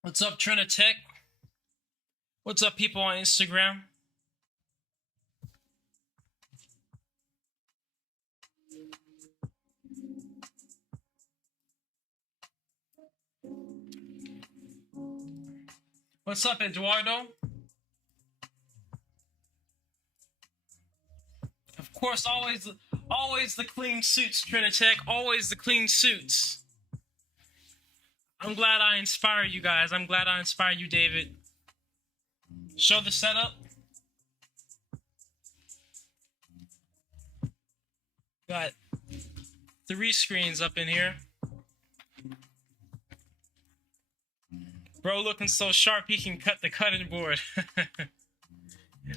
What's up, Trinitech? What's up, people on Instagram? What's up, Eduardo? Of course, always the clean suits, Trinitech. Always the clean suits. I'm glad I inspire you guys. I'm glad I inspire you, David. Show the setup. Got 3 screens up in here. Bro looking so sharp he can cut the cutting board.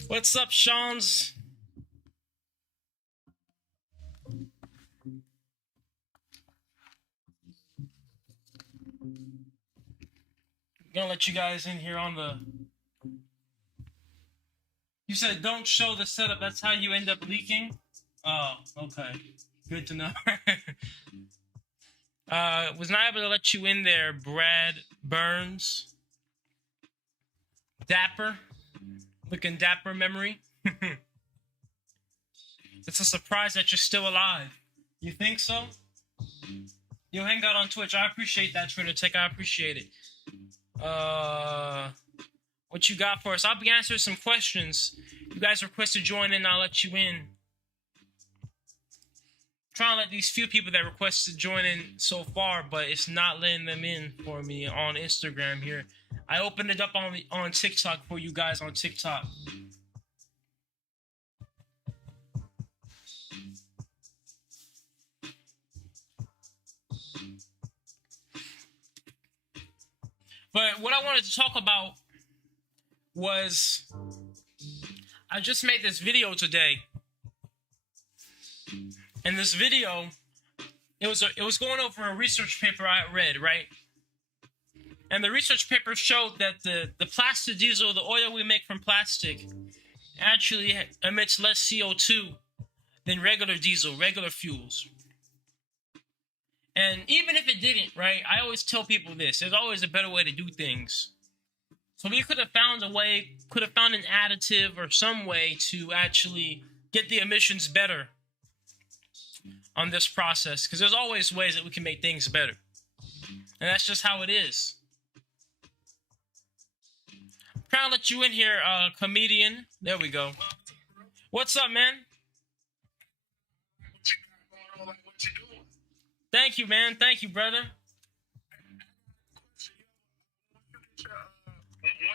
What's up, Sean's? Gonna let you guys in here on the... You said don't show the setup. That's how you end up leaking? Oh, okay. Good to know. Was not able to let you in there, Brad Burns. Dapper. Looking dapper, memory. It's a surprise that you're still alive. You think so? Yo, hang out on Twitch. I appreciate that, Trinitech. I appreciate it. What you got for us? I'll be answering some questions. You guys request to join in, I'll let you in. Trying to let these few people that requested to join in so far, but it's not letting them in for me on Instagram here. I opened it up on TikTok for you guys on TikTok. But what I wanted to talk about was I just made this video today. And this video, it was going over a research paper I read, right? And the research paper showed that the plastic diesel, the oil we make from plastic, actually emits less CO2 than regular diesel, regular fuels. And even if it didn't, right, I always tell people this, there's always a better way to do things. So we could have found an additive or some way to actually get the emissions better. on this process, because there's always ways that we can make things better, and that's just how it is. I'm trying to let you in here, comedian. There we go. What's up, man? Thank you, man. Thank you, brother. Once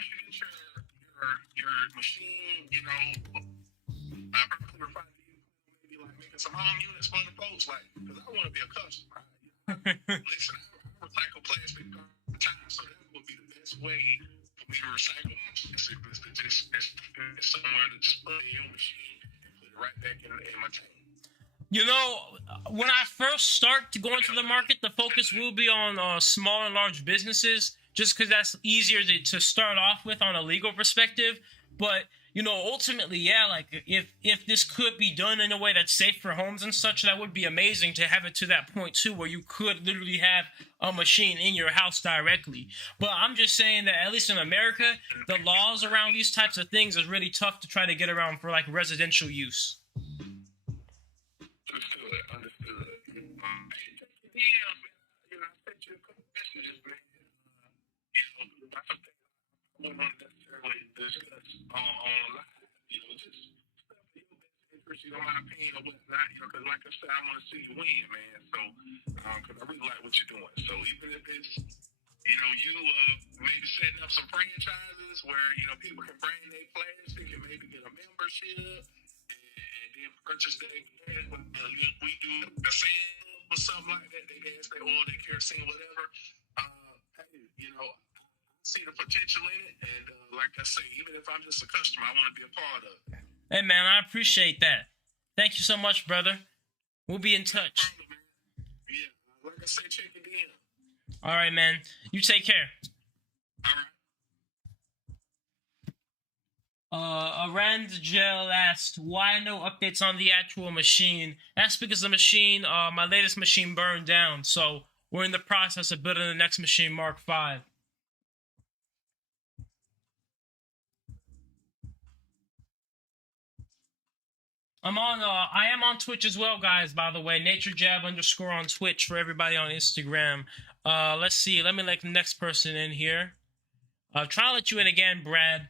you get your machine, you know, maybe like making some home units for the folks, like, because I want to be a customer. Listen, I recycle plastic all the time, so that would be the best way for me to recycle my plastic is to just somewhere to just put it in your machine and put it right back in my tank. You know, when I first start to go into the market, the focus will be on small and large businesses, just because that's easier to start off with on a legal perspective. But, you know, ultimately, yeah, like if this could be done in a way that's safe for homes and such, that would be amazing to have it to that point too, where you could literally have a machine in your house directly. But I'm just saying that at least in America, the laws around these types of things is really tough to try to get around for like residential use. Understood. Yeah, you know, I sent you a couple messages, man. You know, that's something I don't necessarily discuss on live. You know, just stuff for your best interest, you know, my opinion or whatnot, you know, because like I said, I want to see you win, man. So, because I really like what you're doing. So even if it's, you know, you maybe setting up some franchises where, you know, people can bring their plastic and maybe get a membership and then purchase their plastic. We do the same or something like that. They gas, they oil, they kerosene, whatever. Hey, you know, see the potential in it, and like I say, even if I'm just a customer, I want to be a part of it. Hey, man, I appreciate that. Thank you so much, brother. We'll be in touch. Yeah, like I say, check it in. All right, man. You take care. All right. Arand Gel asked, why no updates on the actual machine? That's because the machine, my latest machine burned down, so we're in the process of building the next machine, Mark V. I am on Twitch as well, guys, by the way. NatureJab _ on Twitch for everybody on Instagram. Let's see. Let me let the next person in here. I'll try to let you in again, Brad.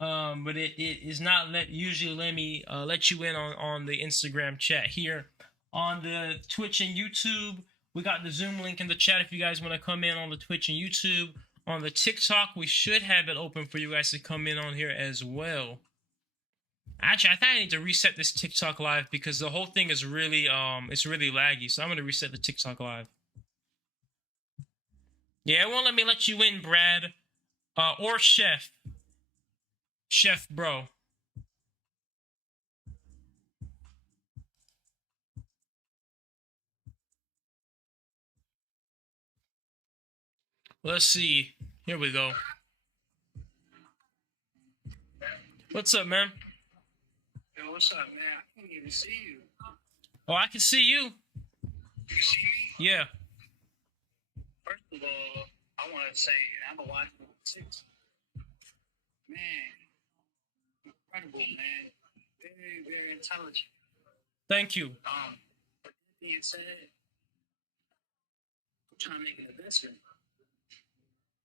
But it is not usually let me let you in on the Instagram chat here. On the Twitch and YouTube, we got the Zoom link in the chat if you guys want to come in on the Twitch and YouTube. On the TikTok, we should have it open for you guys to come in on here as well. Actually, I think I need to reset this TikTok live because the whole thing is really it's really laggy. So I'm gonna reset the TikTok live. Yeah, it won't let me let you in, Brad. Or Chef Bro. Let's see. Here we go. What's up, man? Yo, what's up, man? I can't even see you. Oh, I can see you. You see me? Yeah. First of all, I want to say I'm a watching 6. Man, incredible, man. Very, very intelligent. Thank you. With that being said, I'm trying to make an investment.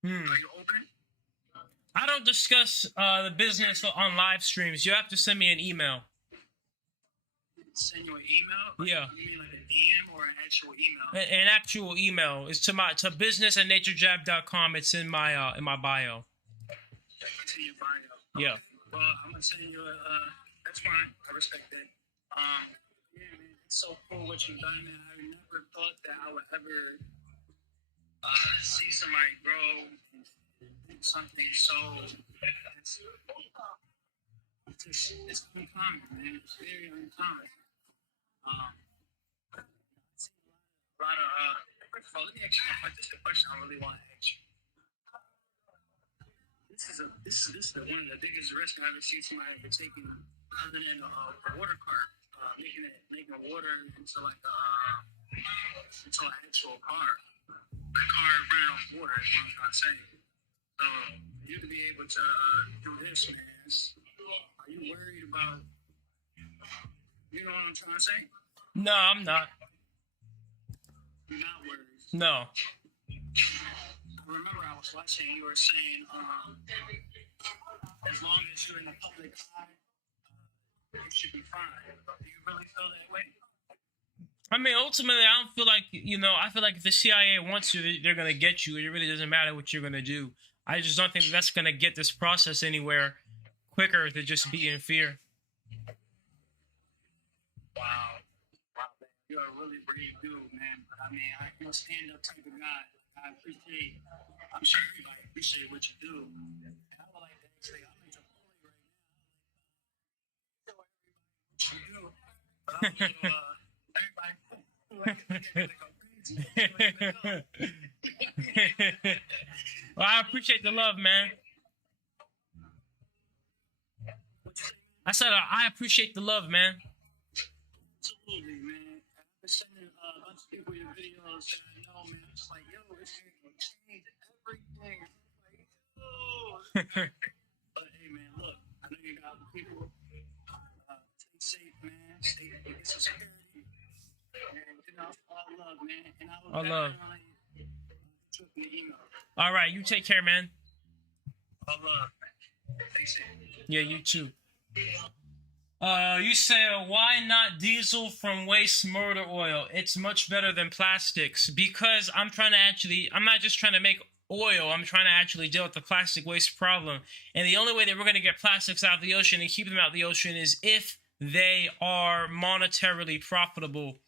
Are you open? I don't discuss the business on live streams. You have to send me an email. Send you an email? Yeah. You mean like a DM or an actual email? An actual email. It's to business@naturejab.com. It's in my bio. It's in your bio. Okay. Yeah. Well, I'm gonna send you that's fine. I respect that. Yeah, man, it's so cool what you've done, man. I never thought that I would ever see somebody grow into something so it's uncommon, man. It's very uncommon. A lot of first of all, let me ask you this is the question I really want to ask you. This is one of the biggest risks I've ever seen somebody ever taking, other than a water cart, making water into like into an actual car. A car running off water is what I'm trying to say. So you to be able to do this, man. Are you worried about? You know what I'm trying to say? No, I'm not. No. I remember I was watching, you were saying, as long as you're in the public eye, you should be fine. Do you really feel that way? I mean, ultimately, I don't feel like, I feel like if the CIA wants you, they're going to get you. It really doesn't matter what you're going to do. I just don't think that's going to get this process anywhere quicker than just be in fear. Wow. Wow, man. You're a really brave dude, man. But I mean, I'm a stand-up type of guy. I'm sure everybody appreciate what you do. And I would like to say, I'm in Chipotle right now. Show everybody what you do. But everybody, Well, I appreciate the love, man. I said I appreciate the love, man. Absolutely, man. I've been sending a bunch of people your videos that I know, man. I'm just like, yo, it's going to change everything. I'm like, yo. But hey, man, look, I know you got people. Stay safe, man. Get some security. And, all love, man. And I will definitely put you in the email. All right, you take care, man. All love, man. Stay safe. Yeah, you too. You say, why not diesel from waste motor oil? It's much better than plastics. Because I'm not just trying to make oil, I'm trying to actually deal with the plastic waste problem. And the only way that we're going to get plastics out of the ocean and keep them out of the ocean is if they are monetarily profitable.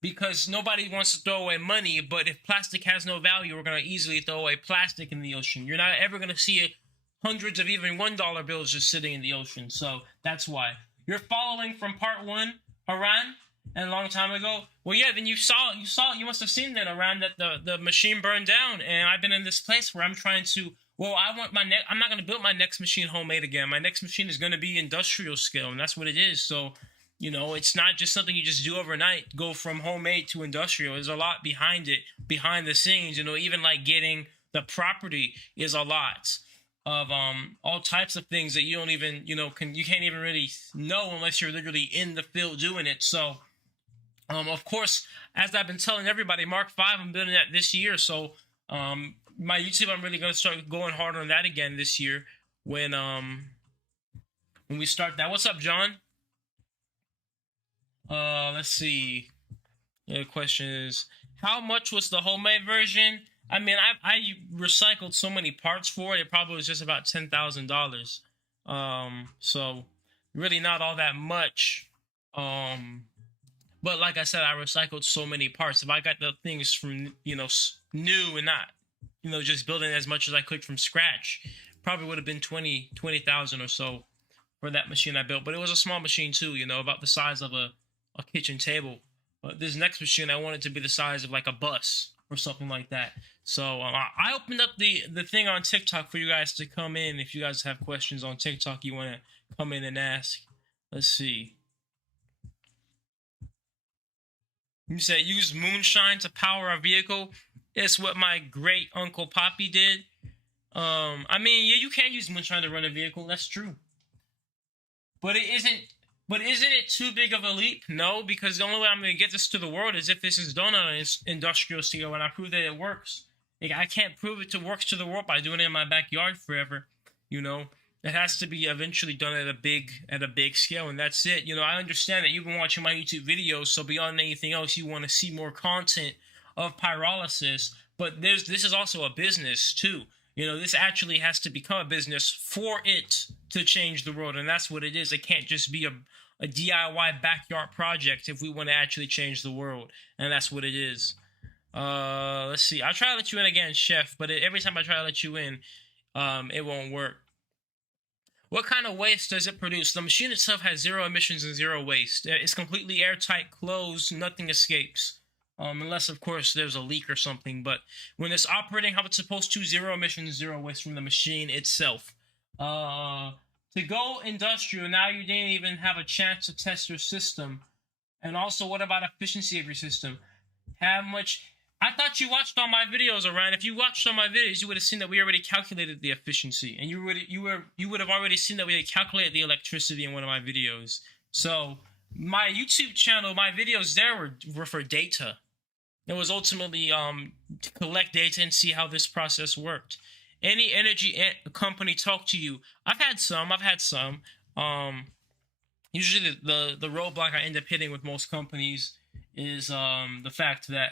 Because nobody wants to throw away money, but if plastic has no value, we're going to easily throw away plastic in the ocean. You're not ever going to see hundreds of even $1 bills just sitting in the ocean. So that's why. You're following from part 1, Haran, and a long time ago. Well, yeah, then you must have seen that, Haran, that the machine burned down. And I've been in this place where I'm trying to, I'm not going to build my next machine homemade again. My next machine is going to be industrial scale, and that's what it is. So, it's not just something you just do overnight, go from homemade to industrial. There's a lot behind it, behind the scenes. Even like getting the property is a lot of all types of things that you don't even, you can't even really know unless you're literally in the field doing it. So, of course, as I've been telling everybody, Mark 5, I'm building that this year. So, my YouTube, I'm really going to start going hard on that again this year when we start that. What's up, John? Let's see. Yeah, the question is, how much was the homemade version? I mean, I recycled so many parts for it. It probably was just about $10,000. So really not all that much. But like I said, I recycled so many parts. If I got the things from, new and not, just building as much as I could from scratch, probably would have been 20,000 or so for that machine I built. But it was a small machine too, about the size of a kitchen table. But this next machine, I want it to be the size of like a bus or something like that. So I opened up the thing on TikTok for you guys to come in. If you guys have questions on TikTok, you want to come in and ask. Let's see. You said use moonshine to power a vehicle. It's what my great uncle Poppy did. I mean, yeah, you can use moonshine to run a vehicle. That's true. But isn't it too big of a leap? No, because the only way I'm going to get this to the world is if this is done on an industrial scale and I prove that it works. Like, I can't prove it works to the world by doing it in my backyard forever. It has to be eventually done at a big scale, and that's it. I understand that you've been watching my YouTube videos, so beyond anything else, you want to see more content of pyrolysis. But this is also a business too. This actually has to become a business for it to change the world, and that's what it is. It can't just be a DIY backyard project if we want to actually change the world, and that's what it is. Let's see. I'll try to let you in again, Chef, but every time I try to let you in, it won't work. What kind of waste does it produce? The machine itself has 0 emissions and 0 waste. It's completely airtight, closed, nothing escapes. Unless, of course, there's a leak or something. But when it's operating how it's supposed to, 0 emissions, 0 waste from the machine itself. To go industrial, now you didn't even have a chance to test your system. And also, what about efficiency of your system? How much... I thought you watched all my videos, Orion. If you watched all my videos, you would have seen that we already calculated the efficiency. And you would have already seen that we had calculated the electricity in one of my videos. So, my YouTube channel, my videos there were for data. It was ultimately to collect data and see how this process worked. Any energy company talk to you? I've had some. Usually the roadblock I end up hitting with most companies is the fact that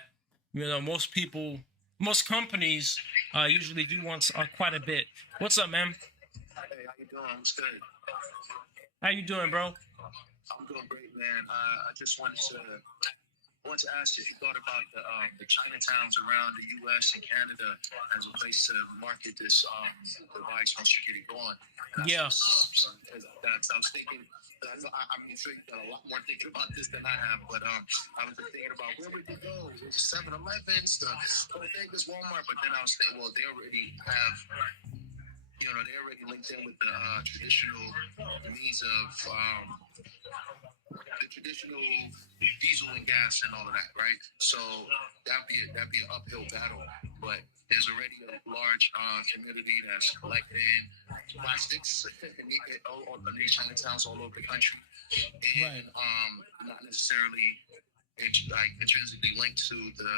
most companies usually do want quite a bit. What's up, man? Hey, how you doing? What's good? How you doing, bro? I'm doing great, man. I just wanted to ask you if you thought about the Chinatowns around the U.S. and Canada as a place to market this device once you get it going. And Yeah. I was thinking, I'm sure you've done a lot more thinking about this than I have, but I was thinking about where would you go? The 7-Elevens, the Vegas, Walmart, but then I was thinking, well, they already have, they're already linked in with the traditional means of the traditional diesel and gas and all of that, right? So that'd be an uphill battle. But there's already a large community that's collecting plastics in these Chinatowns all over the country, and not necessarily intrinsically linked to the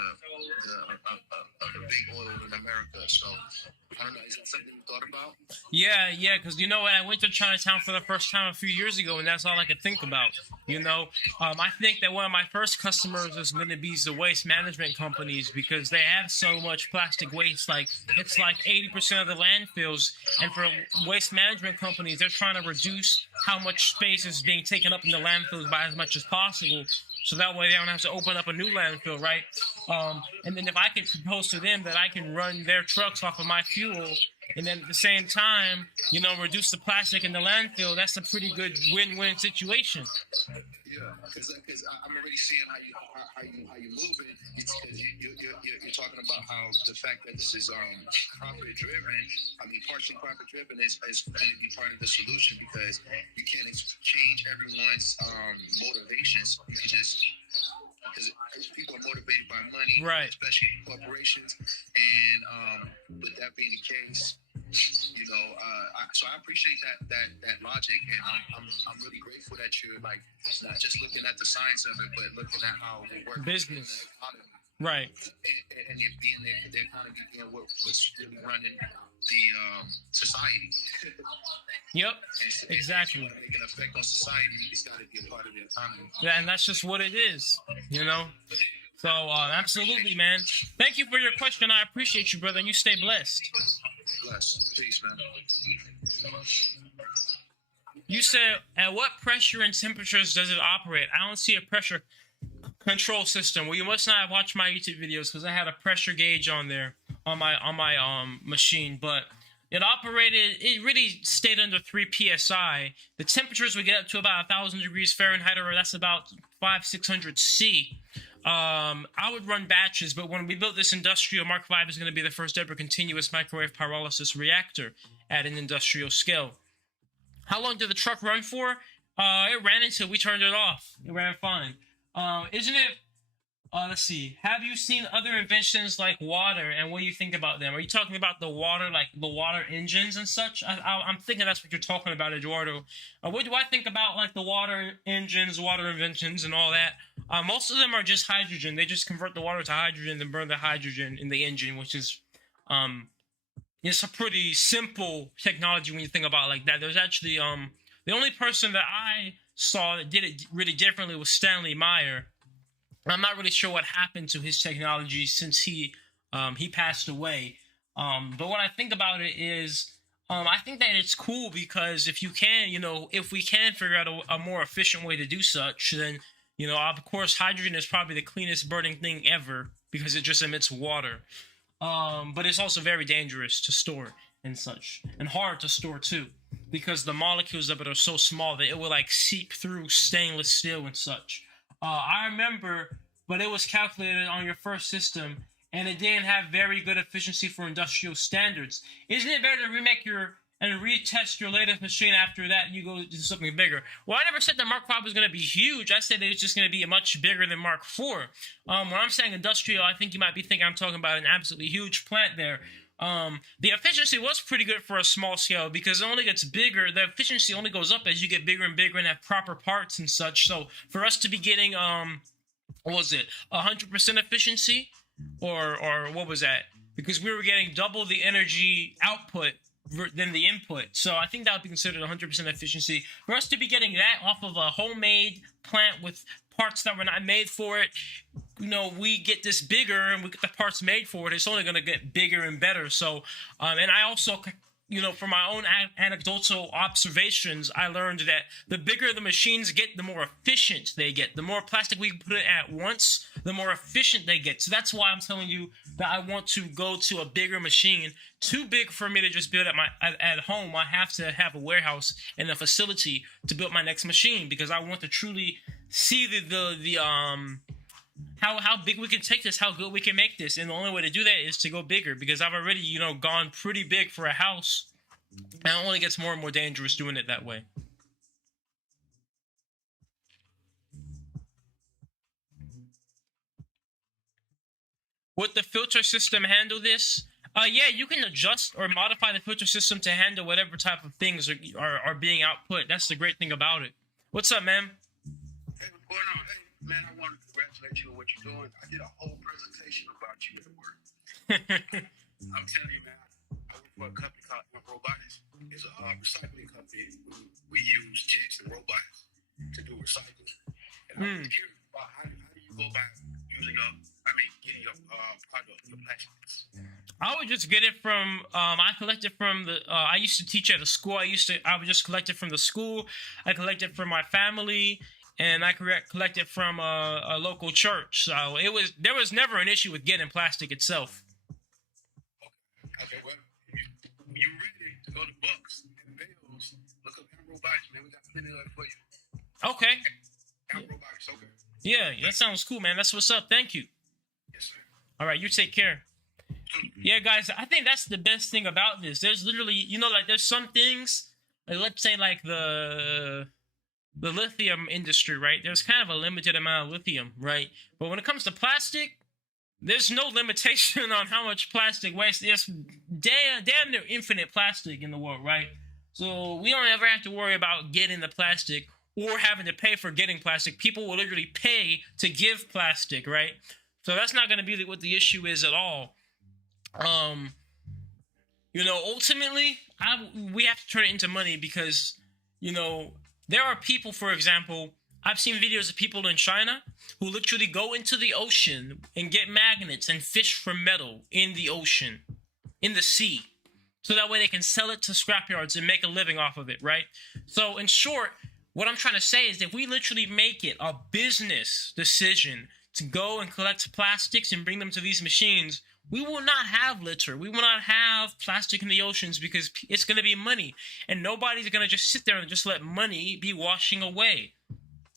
big oil in America. So I don't know. Is that something you thought about? Yeah, because you know what? I went to Chinatown for the first time a few years ago, and that's all I could think about. I think that one of my first customers is going to be the waste management companies because they have so much plastic waste. Like it's like 80% of the landfills, and for waste management companies, they're trying to reduce how much space is being taken up in the landfills by as much as possible. So that way they don't have to open up a new landfill, right? And then if I can propose to them that I can run their trucks off of my fuel, and then at the same time, reduce the plastic in the landfill, that's a pretty good win-win situation. Yeah, because I'm already seeing how you move it. You're talking about how the fact that this is profit driven. I mean, partially profit driven is going to be part of the solution because you can't change everyone's motivations. You can just because people are motivated by money, right? Especially corporations, and with that being the case. So I appreciate that logic, and I'm really grateful that you're like not just looking at the science of it, but looking at how it works. Business, right? And it being the economy being what's really running the society. Yep, exactly. If make an effect on society, it's got to be a part of the economy. Yeah, and that's just what it is, So, absolutely, man. Thank you for your question. I appreciate you, brother, and you stay blessed. Bless. Peace, man. You said, at what pressure and temperatures does it operate? I don't see a pressure control system. Well, you must not have watched my YouTube videos because I had a pressure gauge on there on my machine, but it really stayed under 3 psi. The temperatures would get up to about 1,000 degrees Fahrenheit, or that's about 500-600 C. I would run batches, but when we built this industrial, Mark V is going to be the first ever continuous microwave pyrolysis reactor at an industrial scale. How long did the truck run for? It ran until we turned it off. It ran fine. Isn't it? Let's see. Have you seen other inventions like water, and what do you think about them? Are you talking about the water, like the water engines and such? I'm thinking that's what you're talking about, Eduardo. What do I think about like the water engines, water inventions, and all that? Most of them are just hydrogen. They just convert the water to hydrogen and burn the hydrogen in the engine, which is it's a pretty simple technology when you think about it like that. There's actually the only person that I saw that did it really differently was Stanley Meyer. I'm not really sure what happened to his technology since he passed away. But what I think about it is, I think that it's cool because if we can figure out a more efficient way to do such, then, of course, hydrogen is probably the cleanest burning thing ever because it just emits water. But it's also very dangerous to store and such, and hard to store too, because the molecules of it are so small that it will like seep through stainless steel and such. I remember, but it was calculated on your first system, and it didn't have very good efficiency for industrial standards. Isn't it better to remake and retest your latest machine after that you go do something bigger? Well, I never said that Mark V was going to be huge. I said that it's just going to be much bigger than Mark IV. When I'm saying industrial, I think you might be thinking I'm talking about an absolutely huge plant there. The efficiency was pretty good for a small scale because it only gets bigger. The efficiency only goes up as you get bigger and bigger and have proper parts and such. So for us to be getting what was it, 100% efficiency, or what was that? Because we were getting double the energy output than the input. So I think that would be considered 100% efficiency. For us to be getting that off of a homemade plant with parts that were not made for it, we get this bigger and we get the parts made for it. It's only going to get bigger and better. So, and I also, from my own anecdotal observations, I learned that the bigger the machines get, the more efficient they get. The more plastic we can put in at once, the more efficient they get. So that's why I'm telling you that I want to go to a bigger machine. Too big for me to just build at home. I have to have a warehouse and a facility to build my next machine, because I want to truly see how big we can take this, how good we can make this. And the only way to do that is to go bigger, because I've already, gone pretty big for a house. And it only gets more and more dangerous doing it that way. Would the filter system handle this? Yeah, you can adjust or modify the filter system to handle whatever type of things are being output. That's the great thing about it. What's up, man? Hey, what's going on? Hey, man, I want to congratulate you on what you're doing. I did a whole presentation about you at work. I'm telling you, man, I work for a company called Robotics. It's a recycling company. We use jets and robots to do recycling. And I was curious about how do you go about using getting your product, your plastics? I would just get it from, I collected from I used to teach at a school. I would just collect it from the school. I collected from my family, and I collected from a local church. So there was never an issue with getting plastic itself. Okay, well, you ready to go to Bucks and Bills, look up Robotics, man. We got plenty of that for you. Okay. Robotics, okay. Yeah, that sounds cool, man. That's what's up. Thank you. Yes, sir. All right, you take care. Yeah, guys, I think that's the best thing about this. There's literally, there's some things, let's say like the lithium industry, right? There's kind of a limited amount of lithium, right? But when it comes to plastic, there's no limitation on how much plastic waste. There's damn near infinite plastic in the world, right? So we don't ever have to worry about getting the plastic or having to pay for getting plastic. People will literally pay to give plastic, right? So that's not going to be what the issue is at all. Ultimately, we have to turn it into money, because, there are people, for example, I've seen videos of people in China who literally go into the ocean and get magnets and fish for metal in the ocean, in the sea. So that way they can sell it to scrapyards and make a living off of it, right? So in short, what I'm trying to say is that we literally make it a business decision to go and collect plastics and bring them to these machines, we will not have litter. We will not have plastic in the oceans, because it's going to be money. And nobody's going to just sit there and just let money be washing away.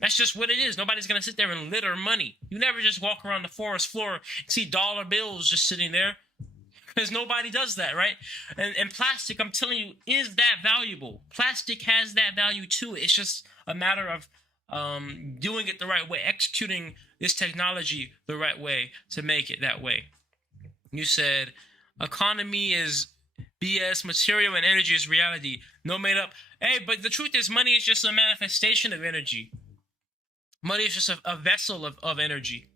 That's just what it is. Nobody's going to sit there and litter money. You never just walk around the forest floor and see dollar bills just sitting there, because nobody does that, right? And plastic, I'm telling you, is that valuable. Plastic has that value to it. It's just a matter of doing it the right way, executing this technology the right way to make it that way. You said, economy is BS, material and energy is reality. No made up. Hey, but the truth is, money is just a manifestation of energy. Money is just a vessel of energy.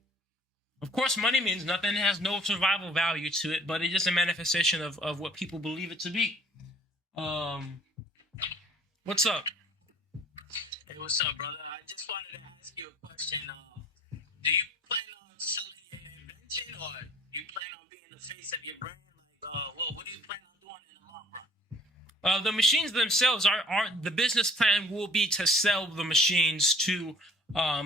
Of course, money means nothing. It has no survival value to it, but it's just a manifestation of what people believe it to be. What's up? Hey, what's up, brother? I just wanted to ask you a question. Do you plan on selling your invention, or do you plan on being the face of your brand? What do you plan on doing in the long run? The machines themselves are the business plan will be to sell the machines to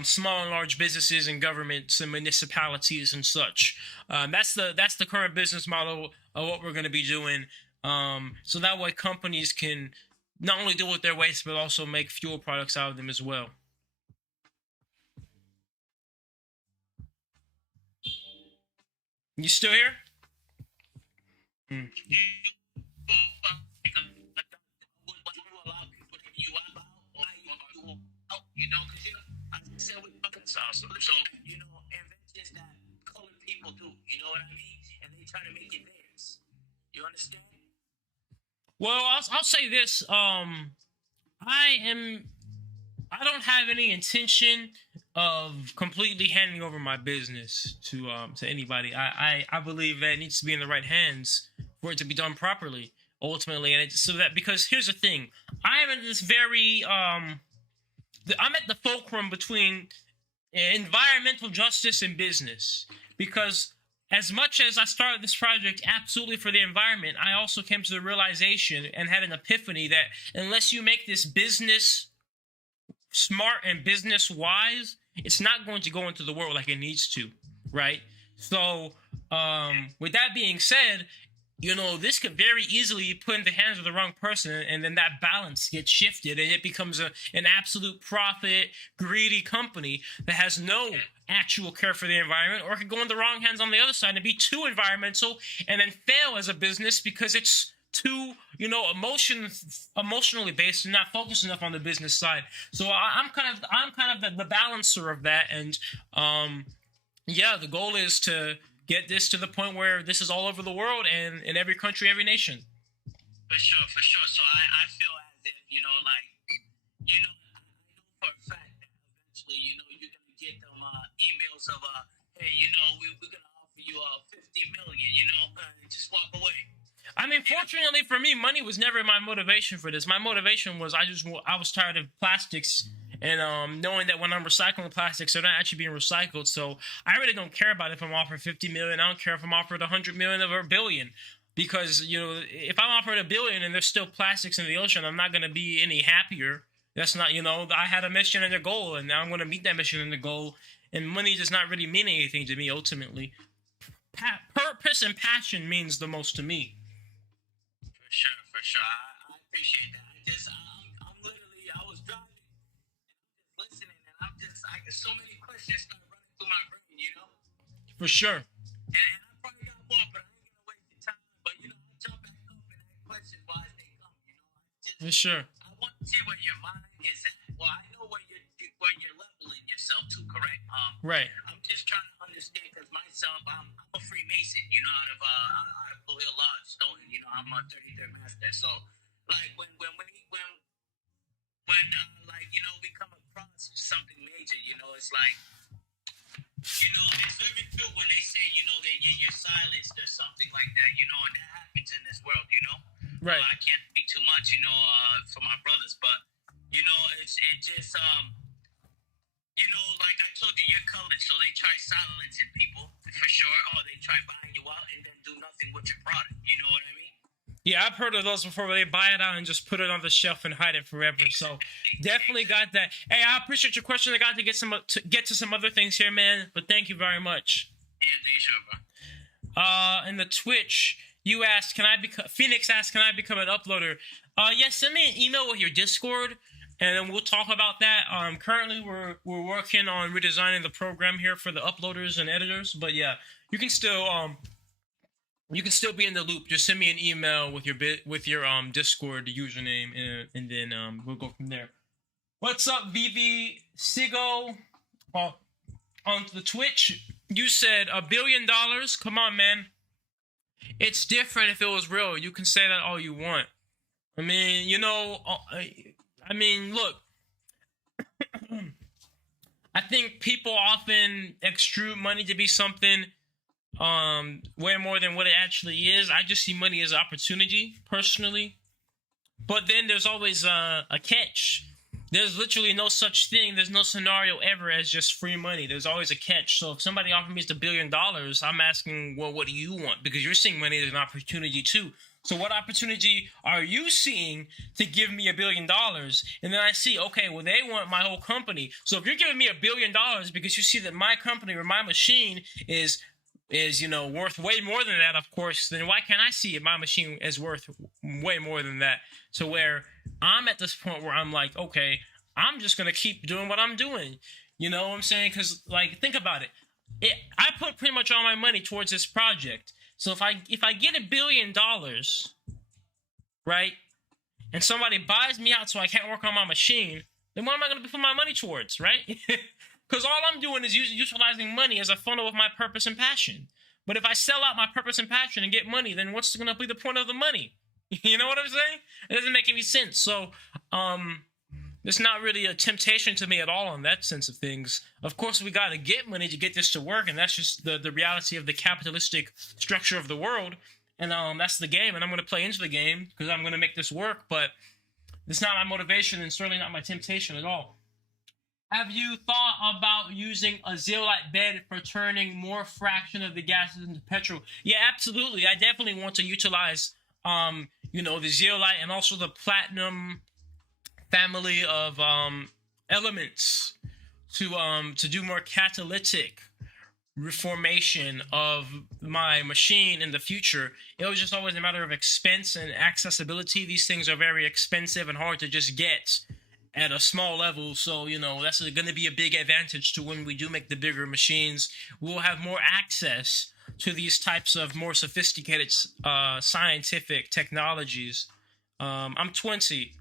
small and large businesses and governments and municipalities and such. That's the current business model of what we're going to be doing. So that way companies can not only deal with their waste, but also make fuel products out of them as well. You still here? So, inventions that colored people do, you know what I mean? And they try to make it theirs. You understand? Well, I'll say this. I don't have any intention of completely handing over my business to anybody. I believe that it needs to be in the right hands for it to be done properly, ultimately. And so that, because here's the thing, I am in this very I'm at the fulcrum between environmental justice and business, because as much as I started this project absolutely for the environment, I also came to the realization and had an epiphany that unless you make this business smart and business wise, it's not going to go into the world like it needs to, right? So with that being said, you know, this could very easily be put in the hands of the wrong person, and then that balance gets shifted, and it becomes an absolute profit, greedy company that has no actual care for the environment, or it could go in the wrong hands on the other side and be too environmental and then fail as a business because it's too, you know, emotionally based and not focused enough on the business side. So I'm kind of the balancer of that, and yeah, the goal is to get this to the point where this is all over the world and in every country, every nation. For sure. So I feel as if, you know, like, you know, I know for a fact that eventually, you know, you're going to get them emails of, hey, you know, we're going to offer you $50 million, you know, just walk away. I mean, fortunately for me, money was never my motivation for this. My motivation was I was tired of plastics, and knowing that when I'm recycling plastics, they're not actually being recycled. So I really don't care about if I'm offered 50 million. I don't care if I'm offered 100 million or a billion, because, you know, if I'm offered a billion and there's still plastics in the ocean, I'm not going to be any happier. That's not, you know, I had a mission and a goal, and now I'm going to meet that mission and the goal. And money does not really mean anything to me ultimately. Purpose and passion means the most to me. For sure. I appreciate that. I'm literally, I was driving, listening, and I get so many questions start running through my brain, you know? For sure. And I probably got more, but I ain't gonna waste your time. But, you know, I jump back up and ask questions while they come, you know? For sure. I want to see where your mind is at. Well, I know where you're leveling yourself to, correct? Right. I'm just trying to understand, because myself, I'm a Freemason, you know, out of Blue Hill Lodge, Stoughton. You know, I'm a 33rd master. So, like, when like, you know, we come across something major, you know, it's like, you know, it's very true when they say, you know, you're silenced or something like that, you know, and that happens in this world, you know. Right. I can't speak too much, you know, for my brothers, but, you know, it just, you know, like I told you, you're colored, so they try silencing people, for sure, or they try buying you out and then do nothing with your product, you know what I mean? Yeah, I've heard of those before, where they buy it out and just put it on the shelf and hide it forever. So definitely got that. Hey, I appreciate your question. I got to get to some other things here, man. But thank you very much. Yeah, sure, bro. In the Twitch, you asked, Phoenix asked, can I become an uploader? Yeah, send me an email with your Discord, and then we'll talk about that. Currently we're working on redesigning the program here for the uploaders and editors. But yeah, you can still be in the loop. Just send me an email with your Discord username, and then we'll go from there. What's up, VV Sigo? On the Twitch, you said $1 billion. Come on, man. It's different if it was real. You can say that all you want. I mean, you know, I mean, look. I think people often extrude money to be something way more than what it actually is. I just see money as opportunity, personally. But then there's always a catch. There's literally no such thing. There's no scenario ever as just free money. There's always a catch. So if somebody offered me $1 billion, I'm asking, well, what do you want? Because you're seeing money as an opportunity too. So what opportunity are you seeing to give me $1 billion? And then I see, okay, well, they want my whole company. So if you're giving me $1 billion because you see that my company or my machine is, you know, worth way more than that, of course, then why can't I see my machine is worth way more than that? So where I'm at this point where I'm like, okay, I'm just going to keep doing what I'm doing. You know what I'm saying? Because, like, think about it. I put pretty much all my money towards this project. So if I get $1 billion, right, and somebody buys me out so I can't work on my machine, then what am I going to put my money towards, right? Because all I'm doing is utilizing money as a funnel of my purpose and passion. But if I sell out my purpose and passion and get money, then what's going to be the point of the money? You know what I'm saying? It doesn't make any sense. So, It's not really a temptation to me at all in that sense of things. Of course, we got to get money to get this to work, and that's just the reality of the capitalistic structure of the world. And that's the game, and I'm going to play into the game because I'm going to make this work, but it's not my motivation and certainly not my temptation at all. Have you thought about using a zeolite bed for turning more fraction of the gases into petrol? Yeah, absolutely. I definitely want to utilize, the zeolite and also the platinum family of elements to do more catalytic reformation of my machine in the future. It was just always a matter of expense and accessibility. These things are very expensive and hard to just get at a small level, so that's going to be a big advantage to when we do make the bigger machines. We'll have more access to these types of more sophisticated scientific technologies. I'm 20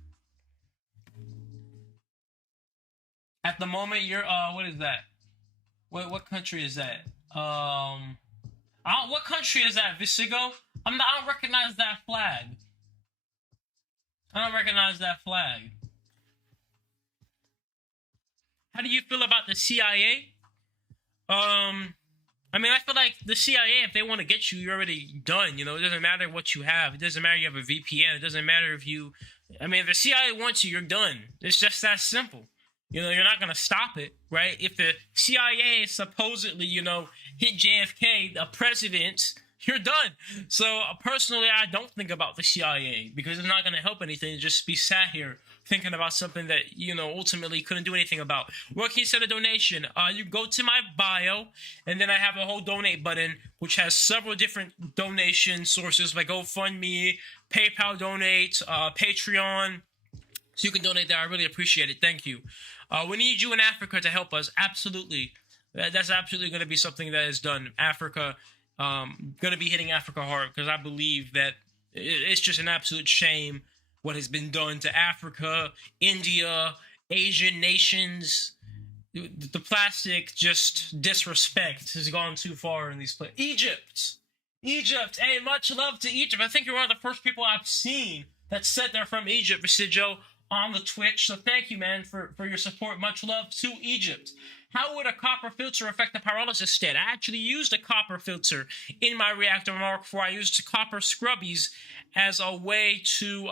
at the moment. You're what is that? What country is that? What country is that? Visigo? I don't recognize that flag. How do you feel about the CIA? I feel like the CIA, if they want to get you, you're already done. It doesn't matter what you have. It doesn't matter you have a VPN. It doesn't matter if you... if the CIA wants you, you're done. It's just that simple. You're not going to stop it, right? If the CIA supposedly, hit JFK, the president, you're done. So, personally, I don't think about the CIA because it's not going to help anything. Just be sat here thinking about something that, ultimately couldn't do anything about. Where can you send a donation? You go to my bio, and then I have a whole donate button, which has several different donation sources like GoFundMe, PayPal donate, Patreon. So you can donate there. I really appreciate it. Thank you. We need you in Africa to help us. Absolutely. That's absolutely going to be something that is done. Africa, going to be hitting Africa hard because I believe that it's just an absolute shame what has been done to Africa, India, Asian nations. The plastic just disrespect has gone too far in these places. Egypt. Hey, much love to Egypt. I think you're one of the first people I've seen that said they're from Egypt, Residio, on the Twitch. So thank you, man, for your support. Much love to Egypt. How would a copper filter affect the pyrolysis state? I actually used a copper filter in my reactor Mark IV. I used copper scrubbies as a way to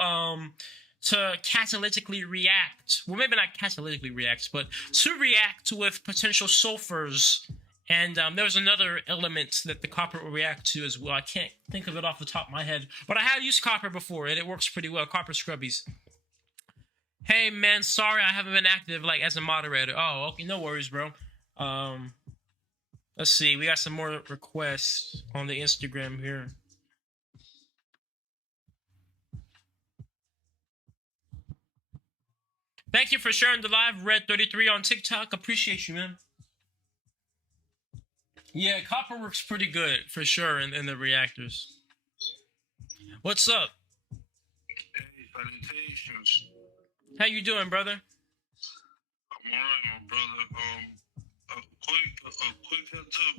catalytically react. Well, maybe not catalytically react, but to react with potential sulfurs. And there was another element that the copper will react to as well. I can't think of it off the top of my head. But I have used copper before, and it works pretty well. Copper scrubbies. Hey, man, sorry I haven't been active, as a moderator. Oh, okay, no worries, bro. Let's see. We got some more requests on the Instagram here. Thank you for sharing the live, Red33 on TikTok. Appreciate you, man. Yeah, copper works pretty good, for sure, in the reactors. What's up? Hey, salutations. How you doing, brother? I'm alright, my brother. A quick heads up.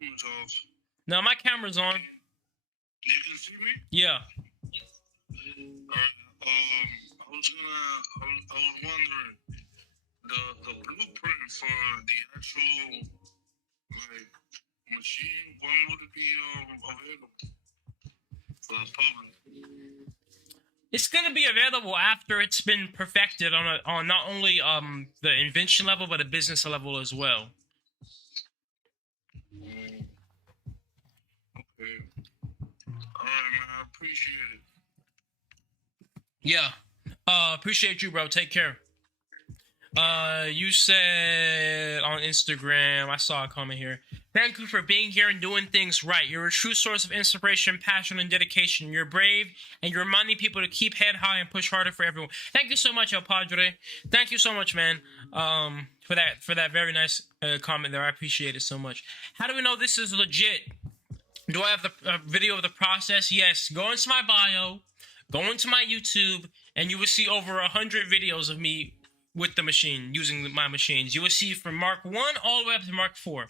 Your camera's off. No, my camera's on. You can see me? Yeah. Alright. I was wondering the blueprint for the actual machine. When would it be available for the public? It's going to be available after it's been perfected on not only the invention level, but a business level as well. Okay. All right, man. I appreciate it. Yeah. Appreciate you, bro. Take care. You said on Instagram, I saw a comment here. Thank you for being here and doing things right. You're a true source of inspiration, passion, and dedication. You're brave, and you're reminding people to keep head high and push harder for everyone. Thank you so much, El Padre. Thank you so much, man, for that very nice comment there. I appreciate it so much. How do we know this is legit? Do I have the video of the process? Yes. Go into my bio, go into my YouTube, and you will see over 100 videos of me with the machine, using my machines. You will see from Mark 1 all the way up to Mark 4.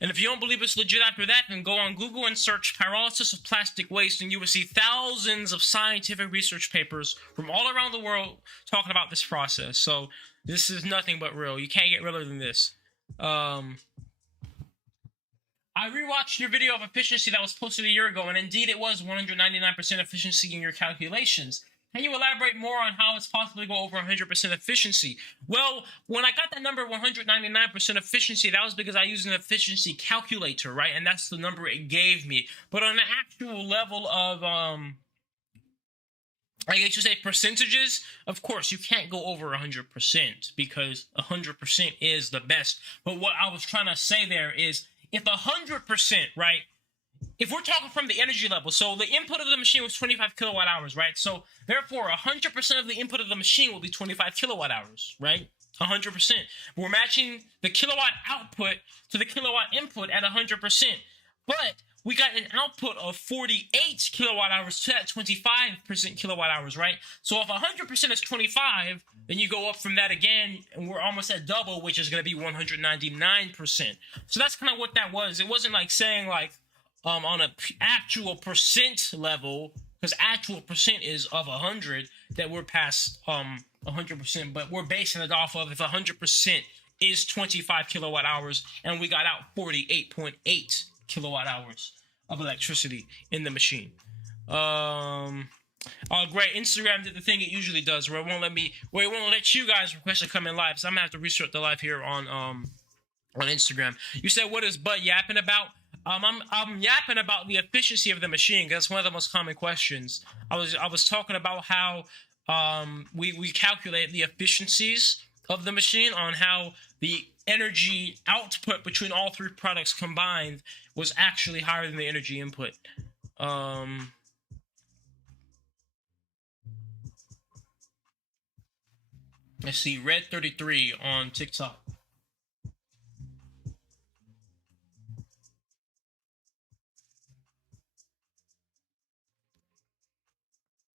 And if you don't believe it's legit after that, then go on Google and search pyrolysis of plastic waste, and you will see thousands of scientific research papers from all around the world talking about this process. So this is nothing but real. You can't get realer than this. I rewatched your video of efficiency that was posted a year ago, and indeed it was 199% efficiency in your calculations. Can you elaborate more on how it's possible to go over 100% efficiency? Well, when I got that number 199% efficiency, that was because I used an efficiency calculator, right? And that's the number it gave me. But on the actual level of, I guess you say percentages, of course, you can't go over 100% because 100% is the best. But what I was trying to say there is, if 100%, right, if we're talking from the energy level, so the input of the machine was 25 kilowatt hours, right? So therefore, 100% of the input of the machine will be 25 kilowatt hours, right? 100%. We're matching the kilowatt output to the kilowatt input at 100%. But we got an output of 48 kilowatt hours to that 25% kilowatt hours, right? So if 100% is 25, then you go up from that again, and we're almost at double, which is going to be 199%. So that's kind of what that was. It wasn't like saying like on a actual percent level, because actual percent is of 100, that we're past 100%, but we're basing it off of if 100% is 25 kilowatt hours, and we got out 48.8 kilowatt hours of electricity in the machine. Oh, great. Instagram did the thing it usually does, where it won't let you guys request to come in live, so I'm gonna have to restart the live here on Instagram. You said, what is Butt yapping about? I'm yapping about the efficiency of the machine, because that's one of the most common questions. I was talking about how we calculate the efficiencies of the machine on how the energy output between all three products combined was actually higher than the energy input. Let's see, Red33 on TikTok.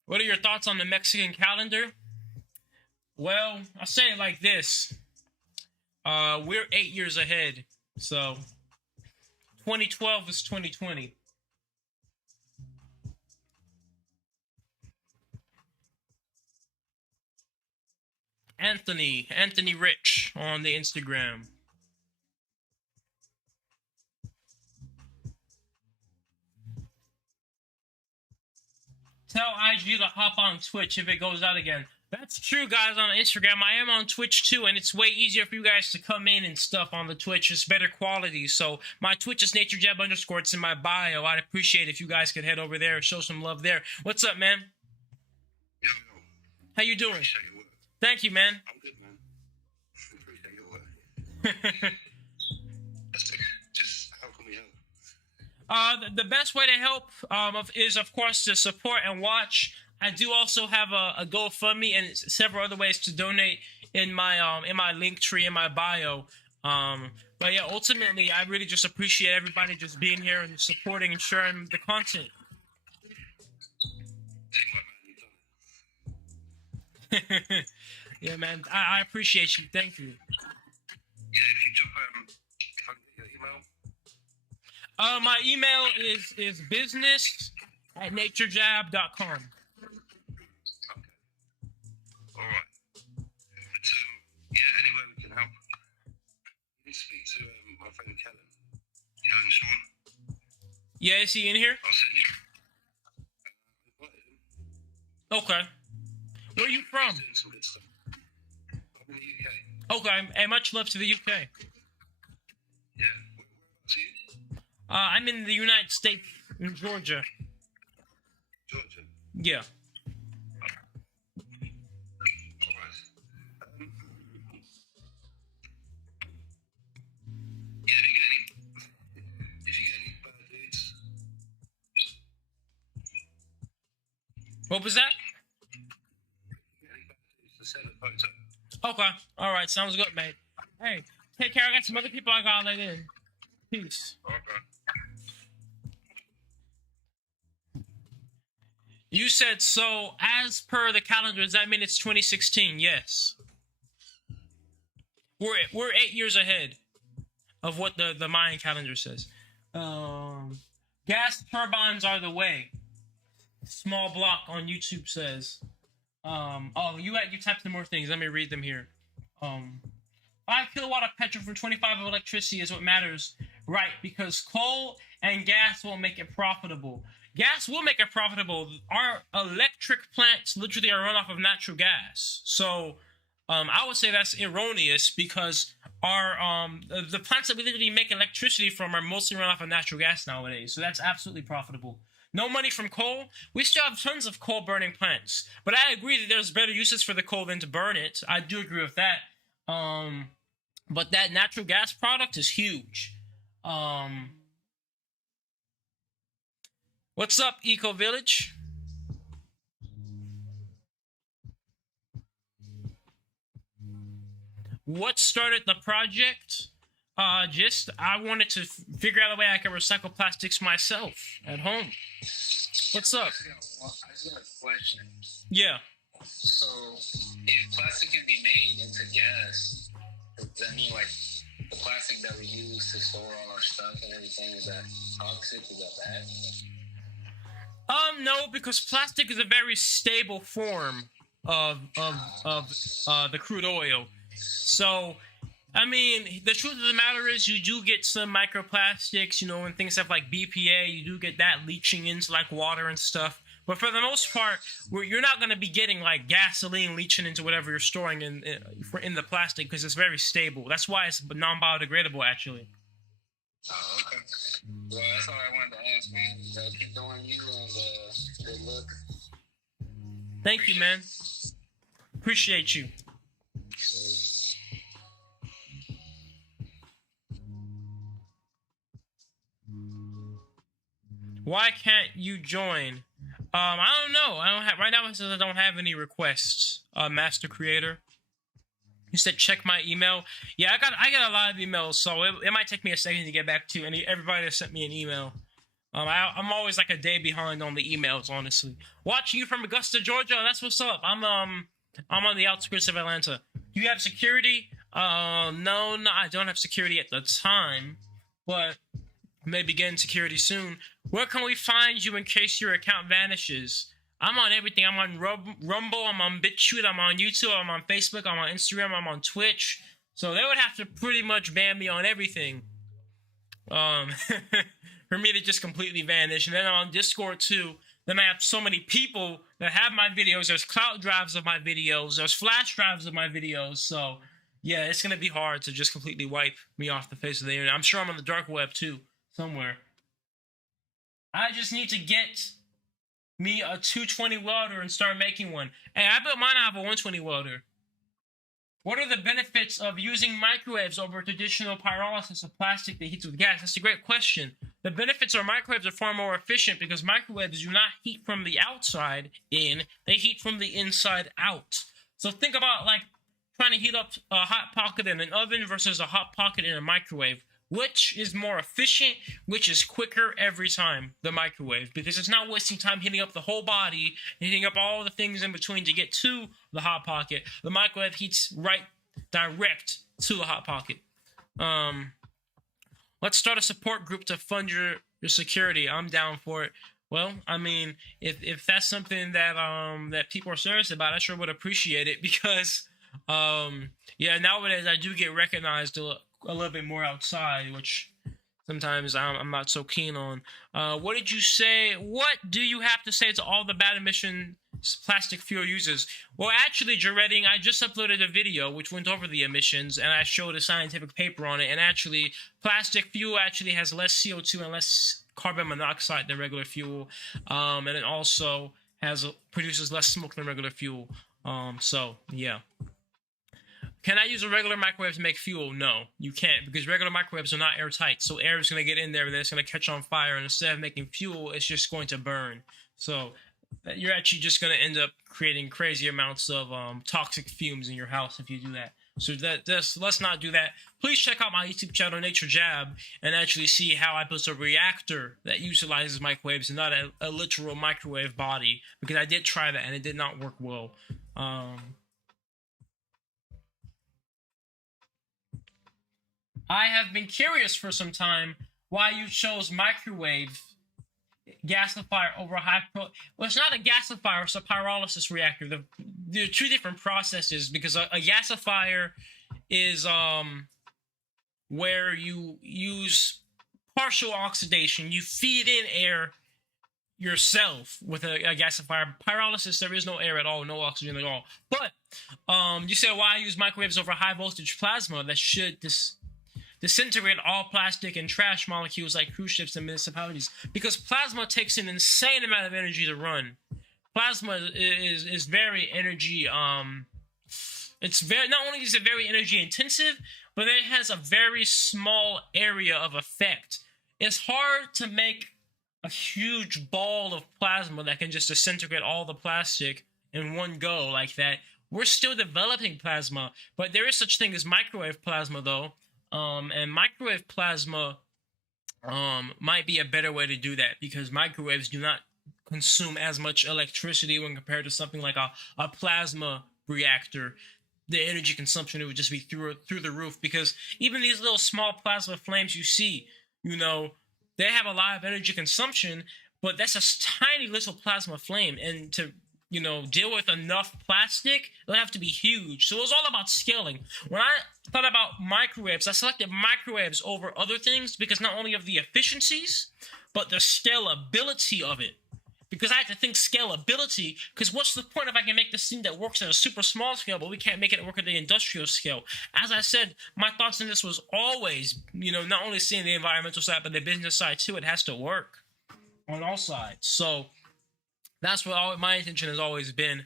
What are your thoughts on the Mexican calendar? Well, I'll say it like this. We're 8 years ahead, so 2012 is 2020. Anthony Rich on the Instagram. Tell IG to hop on Twitch if it goes out again. That's true, guys, on Instagram. I am on Twitch, too, and it's way easier for you guys to come in and stuff on the Twitch. It's better quality. So my Twitch is NatureJab _ It's in my bio. I'd appreciate it if you guys could head over there and show some love there. What's up, man? Yo. How you doing? Appreciate your work. Thank you, man. I'm good, man. Appreciate your work. Just how can we help? The best way to help is, of course, to support and watch. I do also have a GoFundMe and several other ways to donate in my link tree in my bio. But yeah, ultimately, I really just appreciate everybody just being here and supporting and sharing the content. Yeah, man, I appreciate you. Thank you. Yeah, if you drop if I can get your email. My email is business@naturejab.com. All right. So, yeah, any way we can help. You speak to my friend Kellen Sean. Yeah, is he in here? I'll send you. Okay. Where are you from? Doing some good stuff. I'm in the UK. Okay, hey, much love to the UK. Yeah. Whereabouts are you? I'm in the United States, in Georgia. Georgia. Yeah. What was that? Okay. All right. Sounds good, mate. Hey, take care. I got some other people I gotta let in. Peace. Okay. You said, so as per the calendar, does that mean it's 2016? Yes. Yeah, We're 8 years ahead of what the Mayan calendar says. Gas turbines are the way. Small block on YouTube says. You typed some more things. Let me read them here. 5 kilowatt of petrol from 25 of electricity is what matters, right? Because coal and gas won't make it profitable. Gas will make it profitable. Our electric plants literally are run off of natural gas. So, I would say that's erroneous because our the plants that we literally make electricity from are mostly run off of natural gas nowadays. So that's absolutely profitable. No money from coal. We still have tons of coal burning plants, but I agree that there's better uses for the coal than to burn it. I do agree with that. But that natural gas product is huge. What's up, Eco Village? What started the project? I wanted to figure out a way I could recycle plastics myself at home. What's up? I just got a question. Yeah. So, if plastic can be made into gas, does that mean like the plastic that we use to store all our stuff and everything, is that toxic? Is that bad? No, because plastic is a very stable form of the crude oil. So, I mean, the truth of the matter is you do get some microplastics, and things stuff like BPA, you do get that leaching into like water and stuff. But for the most part, you're not going to be getting like gasoline leaching into whatever you're storing in the plastic because it's very stable. That's why it's non-biodegradable, actually. Oh, okay. Well, that's all I wanted to ask, man. Keep doing you and good luck. Thank you, man. Appreciate you. Why can't you join? I don't know. Right now it says I don't have any requests. Master Creator. You said check my email. Yeah, I got a lot of emails, so it might take me a second to get back to everybody that sent me an email. I'm always like a day behind on the emails, honestly. Watching you from Augusta, Georgia. That's what's up. I'm on the outskirts of Atlanta. Do you have security? No, I don't have security at the time, but maybe getting security soon. Where can we find you in case your account vanishes? I'm on everything. I'm on Rumble. I'm on BitChute. I'm on YouTube. I'm on Facebook. I'm on Instagram. I'm on Twitch. So they would have to pretty much ban me on everything. For me to just completely vanish. And then I'm on Discord too. Then I have so many people that have my videos. There's cloud drives of my videos. There's flash drives of my videos. So yeah, it's going to be hard to just completely wipe me off the face of the internet. I'm sure I'm on the dark web too, somewhere. I just need to get me a 220 welder and start making one. Hey, I built mine out of a 120 welder. What are the benefits of using microwaves over traditional pyrolysis of plastic that heats with gas? That's a great question. The benefits are microwaves are far more efficient because microwaves do not heat from the outside in, they heat from the inside out. So think about like trying to heat up a hot pocket in an oven versus a hot pocket in a microwave. Which is more efficient, which is quicker every time, the microwave, because it's not wasting time heating up the whole body and heating up all the things in between to get to the hot pocket. The microwave heats right direct to the hot pocket. Let's start a support group to fund your security. I'm down for it. Well, I mean, if that's something that that people are serious about, I sure would appreciate it because yeah, nowadays I do get recognized a little bit more outside, which sometimes I'm not so keen on. What did you say? What do you have to say to all the bad emission plastic fuel users? Well, actually, Jaredding, I just uploaded a video which went over the emissions, and I showed a scientific paper on it, and actually, plastic fuel actually has less CO2 and less carbon monoxide than regular fuel, and it also produces less smoke than regular fuel. So, yeah. Can I use a regular microwave to make fuel? No, you can't, because regular microwaves are not airtight. So air is going to get in there and then it's going to catch on fire. And instead of making fuel, it's just going to burn. So you're actually just going to end up creating crazy amounts of toxic fumes in your house if you do that. So let's not do that. Please check out my YouTube channel, NatureJab, and actually see how I built a reactor that utilizes microwaves and not a literal microwave body, because I did try that and it did not work well. I have been curious for some time why you chose microwave gasifier over well, it's not a gasifier, it's a pyrolysis reactor. There are two different processes, because a gasifier is where you use partial oxidation. You feed in air yourself with a gasifier. Pyrolysis, there is no air at all, no oxygen at all. But you said, why use microwaves over high voltage plasma that should disintegrate all plastic and trash molecules like cruise ships and municipalities? Because plasma takes an insane amount of energy to run. Plasma is very energy it's very, not only is it very energy intensive, but it has a very small area of effect. It's hard to make a huge ball of plasma that can just disintegrate all the plastic in one go like that. We're still developing plasma, but there is such thing as microwave plasma, though. And microwave plasma might be a better way to do that, because microwaves do not consume as much electricity when compared to something like a plasma reactor. The energy consumption, it would just be through the roof, because even these little small plasma flames you see, they have a lot of energy consumption, but that's a tiny little plasma flame, and to deal with enough plastic, it'll have to be huge. So it was all about scaling. When I thought about microwaves, I selected microwaves over other things because not only of the efficiencies, but the scalability of it. Because I had to think scalability, because what's the point if I can make this thing that works at a super small scale, but we can't make it work at the industrial scale? As I said, my thoughts on this was always, not only seeing the environmental side, but the business side too. It has to work on all sides. So that's what my intention has always been.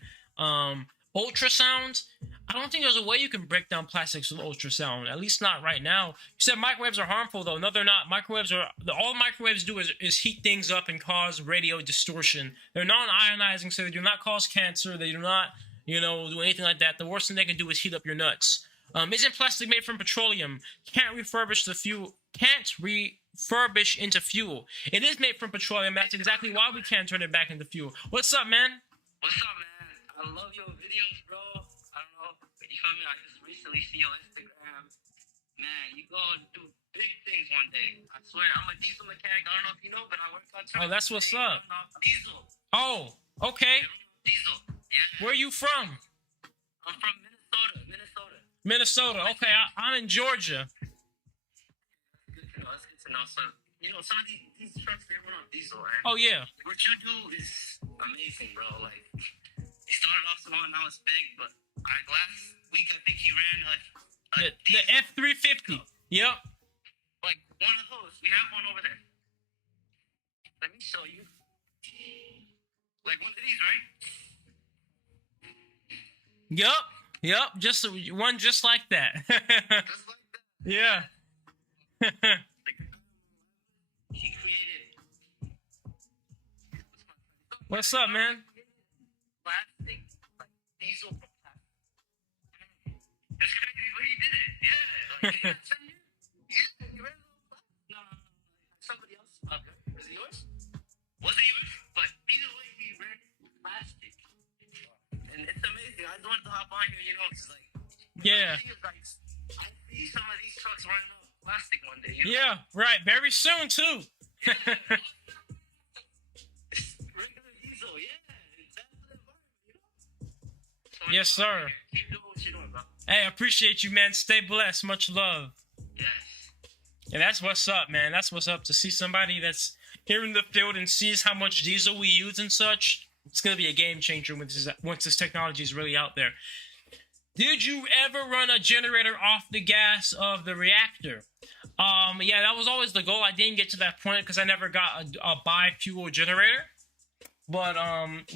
Ultrasound, I don't think there's a way you can break down plastics with ultrasound, at least not right now. You said microwaves are harmful, though. No, they're not. All microwaves do is heat things up and cause radio distortion. They're non-ionizing, so they do not cause cancer. They do not, do anything like that. The worst thing they can do is heat up your nuts. Isn't plastic made from petroleum? Can't refurbish into fuel. It is made from petroleum. That's exactly why we can't turn it back into fuel. What's up, man? What's up, man? I love your videos, bro. I don't know, you feel me? I just recently see on Instagram. Man, you gonna do big things one day. I swear, I'm a diesel mechanic. I don't know if you know, but I work on trucks. Oh, that's what's up. Diesel. Oh, okay. Diesel. Yeah. Where are you from? I'm from Minnesota. Minnesota. Okay, I'm in Georgia. Good to know. That's good to know. So, some of these trucks, they run on diesel. And oh, yeah. What you do is amazing, bro. Like, he started off small, now it's big, but last week, I think he ran the F350. Yep. Like, one of those. We have one over there. Let me show you. Like one of these, right? Yep. Just one just like that. Just like that. Yeah. He created. What's up, man? Plastic, like diesel from plastic. It's crazy, but he did it. Yeah. Like, you ran no. Somebody else. Okay. Was it yours? Was it yours? But either way, he ran plastic. And it's amazing. I just wanted to hop on here, it's like. Yeah. I see some of these trucks running out of plastic one day. Yeah, right. Very soon, too. Regular diesel, yeah. It's bad for the environment, So yes, sir. Keep doing what you're doing, bro. Hey, I appreciate you, man. Stay blessed. Much love. Yes. And that's what's up, man. That's what's up. To see somebody that's here in the field and sees how much diesel we use and such, it's going to be a game changer once this technology is really out there. Did you ever run a generator off the gas of the reactor? Yeah, that was always the goal. I didn't get to that point because I never got a bi-fuel generator. But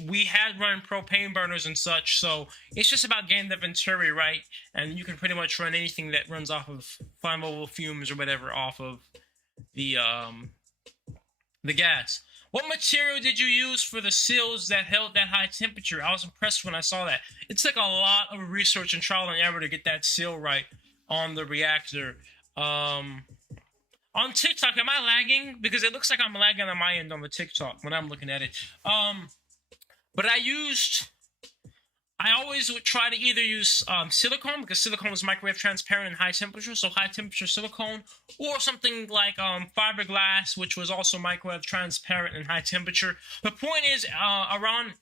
we had run propane burners and such, so it's just about getting the Venturi right, and you can pretty much run anything that runs off of flammable fumes or whatever off of the gas. What material did you use for the seals that held that high temperature? I was impressed when I saw that. It took a lot of research and trial and error to get that seal right on the reactor. On TikTok, am I lagging? Because it looks like I'm lagging on my end on the TikTok when I'm looking at it. But I used I always would try to either use silicone, because silicone is microwave transparent and high temperature, so high temperature silicone, or something like fiberglass, which was also microwave transparent and high temperature. The point is, around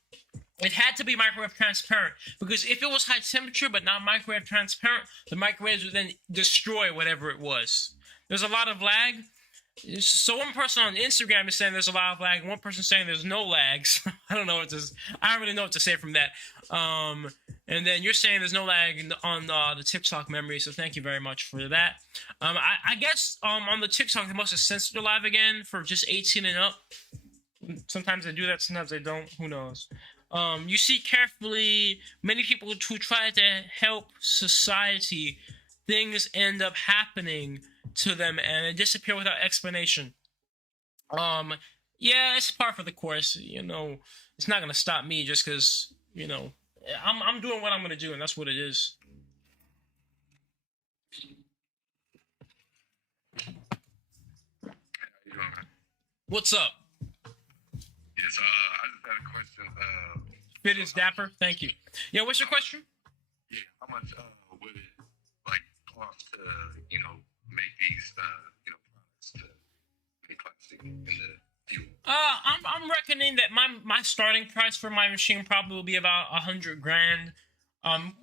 it had to be microwave transparent, because if it was high temperature but not microwave transparent, the microwaves would then destroy whatever it was. There's a lot of lag. So one person on Instagram is saying there's a lot of lag, and one person saying there's no lags. I don't know what to. I don't really know what to say from that. And then you're saying there's no lag on the TikTok memory, so thank you very much for that. I guess on the TikTok they must have censored live again for just 18 and up. Sometimes they do that, sometimes they don't. Who knows? You see carefully, many people who try to help society, things end up happening to them and they disappear without explanation. Yeah, it's par for the course. You know, it's not gonna stop me just because, you know, I'm doing what I'm gonna do, and that's what it is. What's up? Yes, I just had a question. Fit is dapper. Thank you. Yeah, what's your question? Yeah, how much would it like cost to, you know, make these you know, products to make plastic in the fuel? I'm reckoning that my starting price for my machine probably will be about $100 grand.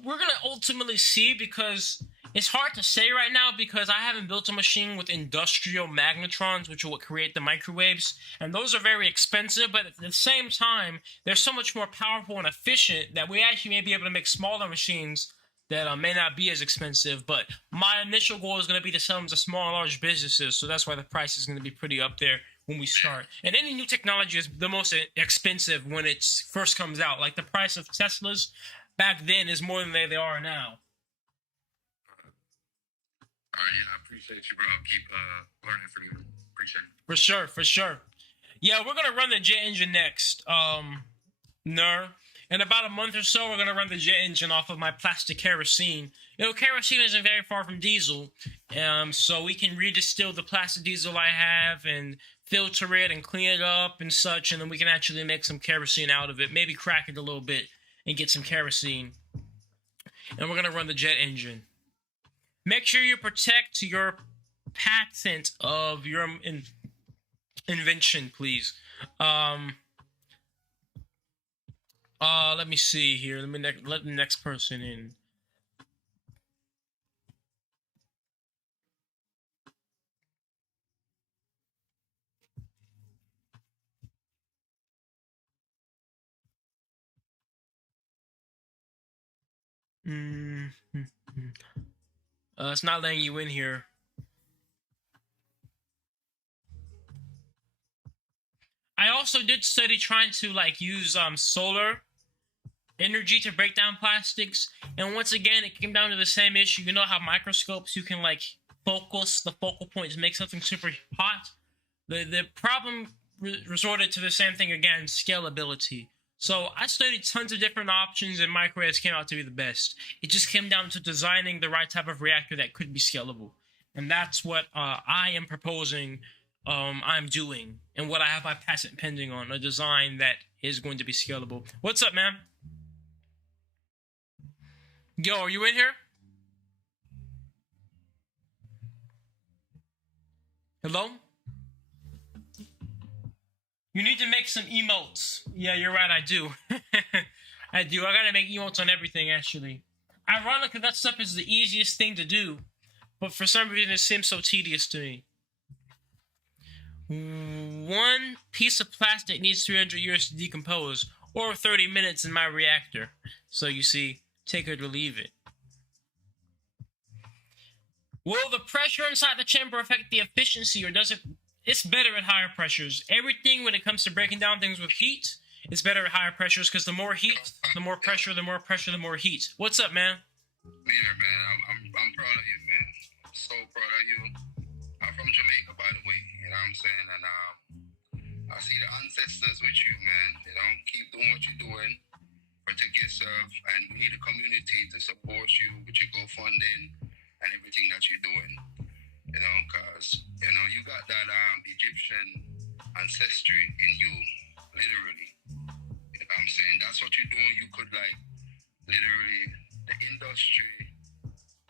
We're gonna ultimately see, because it's hard to say right now, because I haven't built a machine with industrial magnetrons, which are what create the microwaves, and those are very expensive, but at the same time, they're so much more powerful and efficient that we actually may be able to make smaller machines that may not be as expensive. But my initial goal is going to be to sell them to small and large businesses, so that's why the price is going to be pretty up there when we start. And any new technology is the most expensive when it first comes out. Like the price of Teslas back then is more than they are now. All right, yeah, I appreciate you, bro. I'll keep learning from you. Appreciate it. For sure, for sure. Yeah, we're gonna run the jet engine next. In about a month or so, we're gonna run the jet engine off of my plastic kerosene. You know, kerosene isn't very far from diesel, so we can redistill the plastic diesel I have and filter it and clean it up and such, and then we can actually make some kerosene out of it. Maybe crack it a little bit and get some kerosene. And we're gonna run the jet engine. Make sure you protect your patent of your invention, please. Let me see here. Let me let the next person in. It's not letting you in here. I also did study trying to use solar energy to break down plastics, and once again it came down to the same issue. You know how microscopes you can focus the focal point to make something super hot? The problem resorted to the same thing again, scalability. So I studied tons of different options, and microwaves came out to be the best. It just came down to designing the right type of reactor that could be scalable. And that's what I am proposing, I'm doing, and what I have my patent pending on, a design that is going to be scalable. What's up, man? Yo, are you in here? Hello? You need to make some emotes. Yeah, you're right, I do. I do. I gotta make emotes on everything, actually. Ironically, that stuff is the easiest thing to do, but for some reason it seems so tedious to me. One piece of plastic needs 300 years to decompose, or 30 minutes in my reactor. So you see, take it or leave it. Will the pressure inside the chamber affect the efficiency, or does it? It's better at higher pressures. Everything when it comes to breaking down things with heat, it's better at higher pressures, because the more heat, the more pressure, the more pressure, the more heat. What's up, man? Yeah, man. I'm proud of you, man. I'm so proud of you. I'm from Jamaica, by the way. You know what I'm saying? And I see the ancestors with you, man. You know, keep doing what you're doing. Protect yourself, and we need a community to support you with your GoFunding and everything that you're doing. You know, because, you know, you got that Egyptian ancestry in you, literally. You know what I'm saying? That's what you're doing. You could, literally the industry,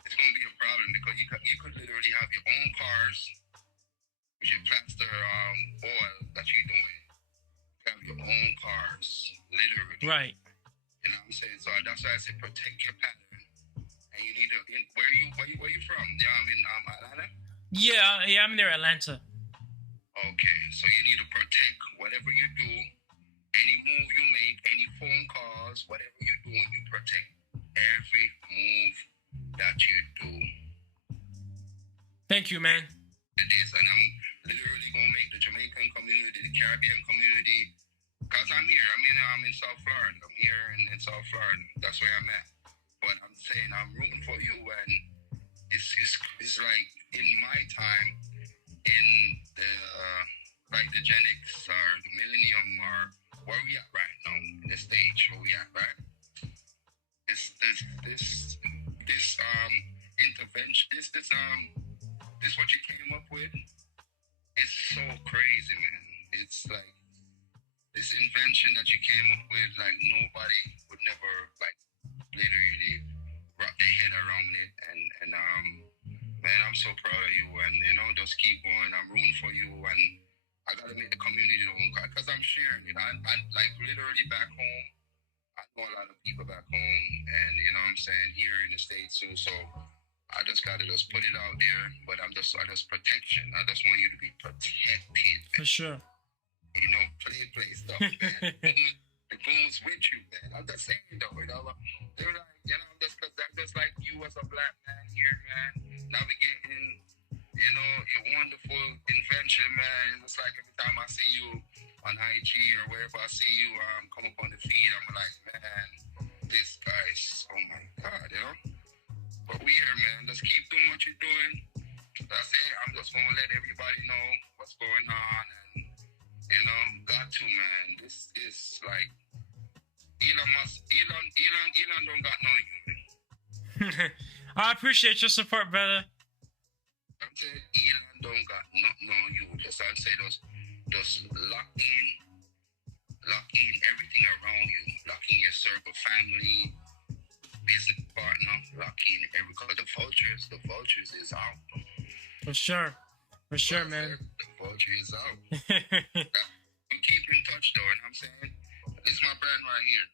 it's going to be a problem because you could literally have your own cars with your plaster oil that you're doing. You have your own cars, literally. Right. You know what I'm saying? So that's why I say protect your pattern. And you need to, where you from? Yeah, I'm in Atlanta? Yeah, I'm near Atlanta. Okay, so you need to protect whatever you do, any move you make, any phone calls, whatever you do, and you protect every move that you do. Thank you, man. This, and I'm literally gonna make the Jamaican community, the Caribbean community, cause I'm here. I'm in South Florida. I'm here in South Florida. That's where I'm at. But I'm saying I'm rooting for you, and it's like in my time, in the like the Gen X or the Millennium or where we at right now, in the stage where we at, right? This intervention, this what you came up with. It's so crazy, man. It's like this invention that you came up with, like nobody would never like literally wrap their head around it. And man, I'm so proud of you, and just keep going. I'm rooting for you, and I gotta make the community know because I'm sharing it. I like literally back home. I know a lot of people back home, and what I'm saying, here in the States too. So I just gotta just put it out there. But I just protection. I just want you to be protected. For sure. Play stuff, man. The goons with you, man. I'm just saying though, they're like, just like you as a black man here, man, navigating, your wonderful invention, man. It's like every time I see you on IG or wherever I see you come up on the feed, I'm like, man, this guy's, oh my God, But we here, man. Just keep doing what you're doing. That's it. I'm just gonna let everybody know what's going on, and got to, man. This is like Elon don't got no human. I appreciate your support, brother. I'm saying Elon don't got nothing on you. Just I'd say just lock in everything around you. Lock in your circle, family, business partner, lock in because the vultures is out. For sure, man. The vulture is out. We keep in touch though, and I'm saying this is my brand right here.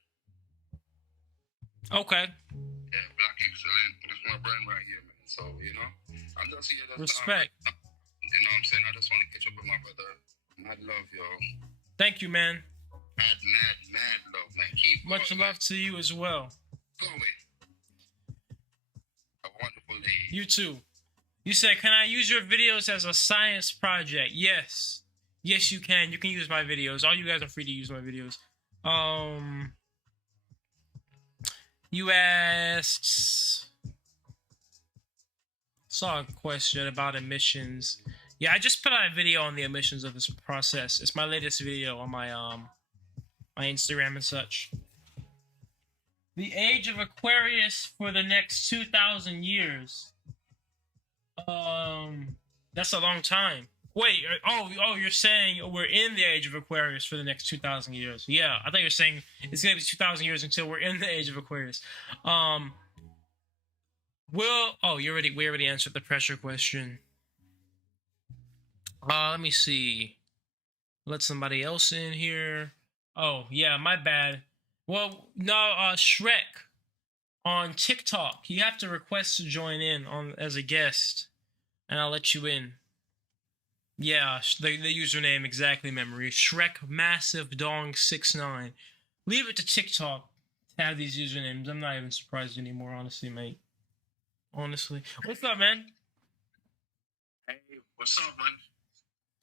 Okay. Yeah, Black Excellent. This is my brand right here, man. So I'm just here. Respect. I'm saying I just want to catch up with my brother. Mad love, yo. Thank you, man. Mad love, man. Keep much going, love man. to you as well. Go away. A wonderful day. You too. You said, can I use your videos as a science project? Yes. Yes, you can. You can use my videos. All you guys are free to use my videos. You asked... saw a question about emissions. Yeah, I just put out a video on the emissions of this process. It's my latest video on my my Instagram and such. The age of Aquarius for the next 2,000 years. That's a long time. Wait, you're saying we're in the age of Aquarius for the next 2,000 years. Yeah, I thought you were saying it's gonna be 2,000 years until we're in the age of Aquarius. We already answered the pressure question. Let me see. Let somebody else in here. Oh, yeah, my bad. Well, no, Shrek on TikTok. You have to request to join in as a guest, and I'll let you in. Yeah, the username exactly, memory. Shrek Massive Dong 69. Leave it to TikTok to have these usernames. I'm not even surprised anymore, honestly, mate. Honestly. What's up, man? Hey, what's up, man?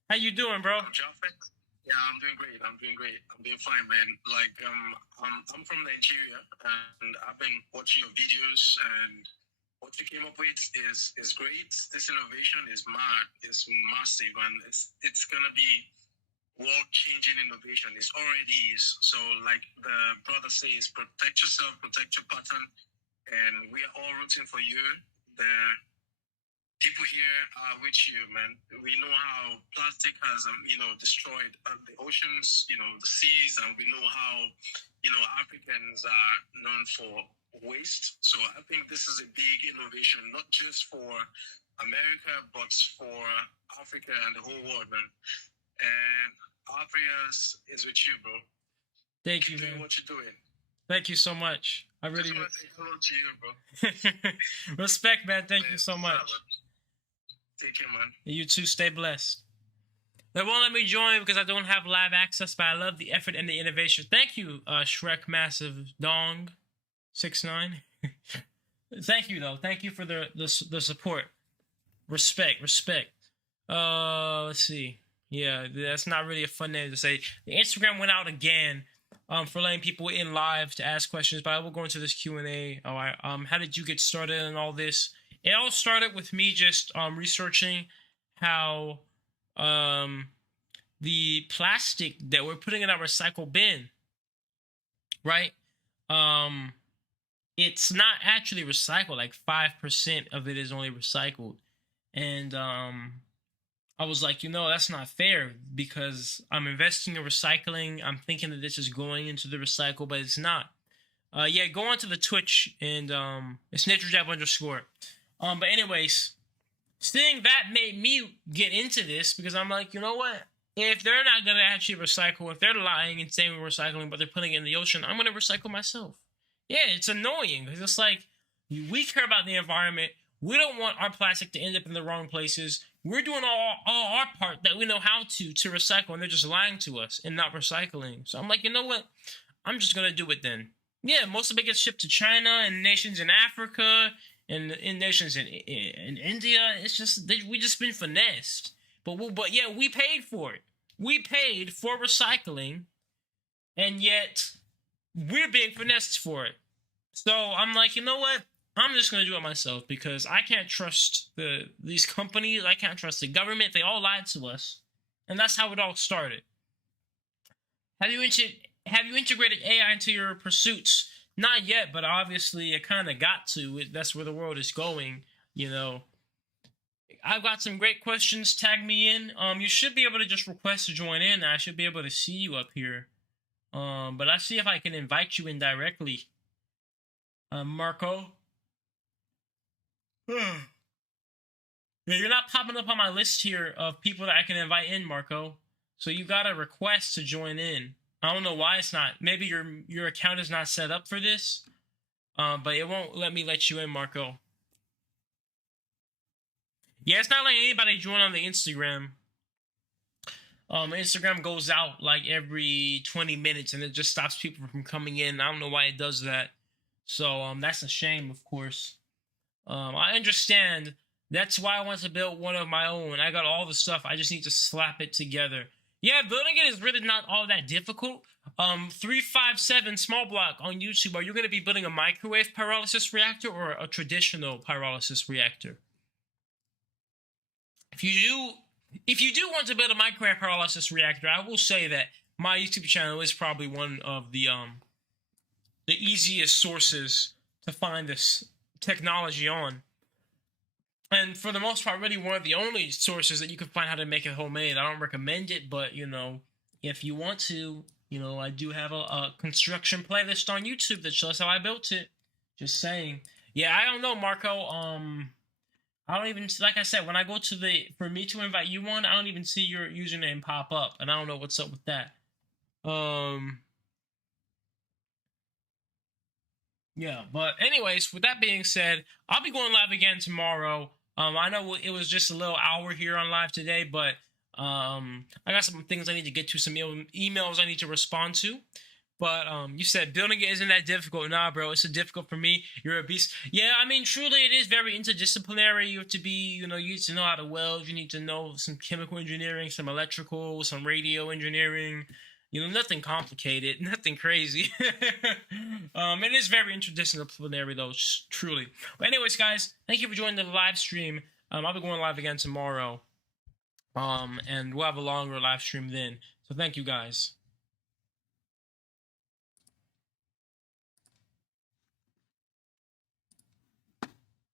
How you doing, bro? Yeah, I'm doing great. I'm doing fine, man. Like, I'm from Nigeria, and I've been watching your videos, and what you came up with is great. This innovation is mad. It's massive, and it's gonna be world-changing innovation. It already is. So, like the brother says, protect yourself, protect your pattern, and we are all rooting for you. people here are with you, man. We know how plastic has, destroyed the oceans, the seas, and we know how, Africans are known for waste. So I think this is a big innovation, not just for America, but for Africa and the whole world, man. And our prayers is with you, bro. Thank you, Keep doing man. what you're doing. Thank you so much. I really Just want to say hello to you, bro. respect, man. Thank you so much. Take care, man. You too. Stay blessed. They won't let me join because I don't have live access, but I love the effort and the innovation. Thank you, Shrek Massive Dong 69. Thank you, though. Thank you for the support. Respect. Let's see. Yeah, that's not really a fun name to say. The Instagram went out again for letting people in live to ask questions, but I will go into this Q&A. All right. How did you get started in all this? It all started with me just researching how the plastic that we're putting in our recycle bin, right? It's not actually recycled. Like 5% of it is only recycled. And I was like, that's not fair because I'm investing in recycling. I'm thinking that this is going into the recycle, but it's not. Yeah, go on to the Twitch and it's NatureJab_. But anyways, seeing that made me get into this because I'm like, you know what? If they're not going to actually recycle, if they're lying and saying we're recycling, but they're putting it in the ocean, I'm going to recycle myself. Yeah, it's annoying because it's like we care about the environment. We don't want our plastic to end up in the wrong places. We're doing all our part that we know how to recycle, and they're just lying to us and not recycling. So I'm like, you know what? I'm just going to do it then. Yeah, most of it gets shipped to China and nations in Africa and in nations in India. It's just, we just been finessed. But yeah, we paid for it. We paid for recycling, and yet we're being finessed for it. So I'm like, you know what? I'm just going to do it myself because I can't trust these companies. I can't trust the government. They all lied to us. And that's how it all started. Have you integrated AI into your pursuits? Not yet, but obviously it kind of got to. That's where the world is going, I've got some great questions. Tag me in. You should be able to just request to join in. I should be able to see you up here. But I see if I can invite you in directly. Marco. Yeah, you're not popping up on my list here of people that I can invite in, Marco. So you got a request to join in. I don't know why it's not. Maybe your account is not set up for this. But it won't let me let you in, Marco. Yeah, it's not like anybody join on the Instagram. Instagram goes out like every 20 minutes and it just stops people from coming in. I don't know why it does that. So that's a shame, of course. I understand. That's why I want to build one of my own. I got all the stuff. I just need to slap it together. Yeah, building it is really not all that difficult. 357 small block on YouTube. Are you going to be building a microwave pyrolysis reactor or a traditional pyrolysis reactor? If you do want to build a microwave pyrolysis reactor, I will say that my YouTube channel is probably one of the easiest sources to find this technology on. And for the most part, really one of the only sources that you can find how to make it homemade. I don't recommend it, but, if you want to, I do have a construction playlist on YouTube that shows how I built it. Just saying. Yeah, I don't know, Marco. I don't even, like I said, when I go to for me to invite you on, I don't even see your username pop up. And I don't know what's up with that. Yeah, but anyways, with that being said, I'll be going live again tomorrow. I know it was just a little hour here on live today, but I got some things I need to get to, some emails I need to respond to. But you said building it isn't that difficult. Nah, bro, it's difficult for me. You're a beast. Yeah, I mean, truly, it is very interdisciplinary. You have to be, you need to know how to weld. You need to know some chemical engineering, some electrical, some radio engineering. Nothing complicated, nothing crazy. It is very interdisciplinary, though, truly. But anyways, guys, thank you for joining the live stream. I'll be going live again tomorrow. And we'll have a longer live stream then. So thank you, guys.